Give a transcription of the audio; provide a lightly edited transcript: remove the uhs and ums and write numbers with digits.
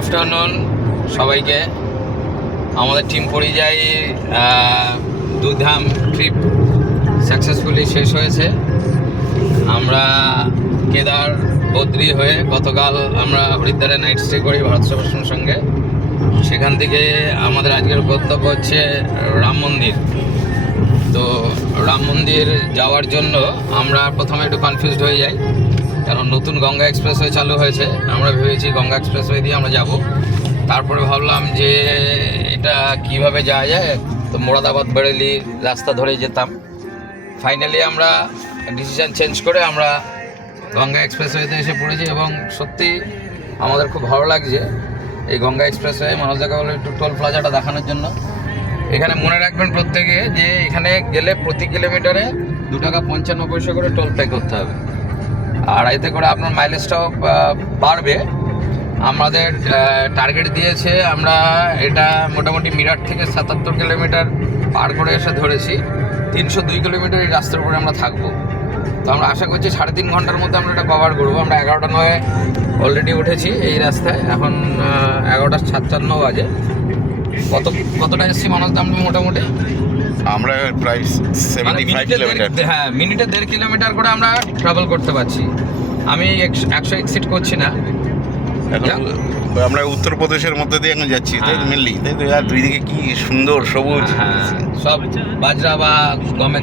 Afternoon সবাইকে। আমাদের team পরিযায়ী দুধাম ট্রিপ সাকসেসফুলি শেষ হয়েছে। আমরা কেদার বদ্রী হয়ে গতকাল আমরা হরিদ্বারে নাইট স্টে করি ভারত সেবাশ্রমের সঙ্গে। সেখান থেকে আমাদের আজকের গন্তব্য হচ্ছে রাম মন্দির। তো রাম মন্দির যাওয়ার জন্য আমরা প্রথমে একটু কনফিউজড হয়ে যাই, কারণ নতুন গঙ্গা এক্সপ্রেসওয়ে চালু হয়েছে। আমরা ভেবেছি গঙ্গা এক্সপ্রেসওয়ে দিয়ে আমরা যাব। তারপরে ভাবলাম যে এটা কিভাবে যাওয়া যায়, তো মোরাদাবাদ বেরেলি রাস্তা ধরেই যেতাম। ফাইনালি আমরা ডিসিশন চেঞ্জ করে আমরা গঙ্গা এক্সপ্রেসওয়েতে এসে পড়েছি এবং সত্যি আমাদের খুব ভালো লাগছে এই গঙ্গা এক্সপ্রেসওয়ে। মানুষদেরকে বলে একটু টোল প্লাজাটা দেখানোর জন্য। এখানে মনে রাখবেন প্রত্যেকে যে এখানে গেলে প্রতি কিলোমিটারে 2 টাকা 55 পয়সা করে টোল পে করতে হবে, আর এতে করে আপনার মাইলেজটাও বাড়বে। আমাদের টার্গেট দিয়েছে, আমরা এটা মোটামুটি মিরাট থেকে 77 কিলোমিটার পার করে এসে ধরেছি। 302 কিলোমিটার এই রাস্তার উপরে আমরা থাকবো। তো আমরা আশা করছি 3.5 ঘন্টার মধ্যে আমরা এটা কভার করবো। আমরা 11টা 9 অলরেডি উঠেছি এই রাস্তায়, এখন 11টা 56 বাজে। কতটা এসেছি মানুষ দাম মোটামুটি আমরা প্রায় 75 কিলোমিটার, হ্যাঁ মিনিটে 1.5 কিলোমিটার করে আমরা ট্রাভেল করতে পারছি। আমি 100 এক্সিট করছি না। আমরা উত্তরপ্রদেশের মধ্যে দিয়ে এখন যাচ্ছি, তাই মেনলি তাই তো। আর দুই দিকে কি সুন্দর সবুজ, সব বাজরা বা গমের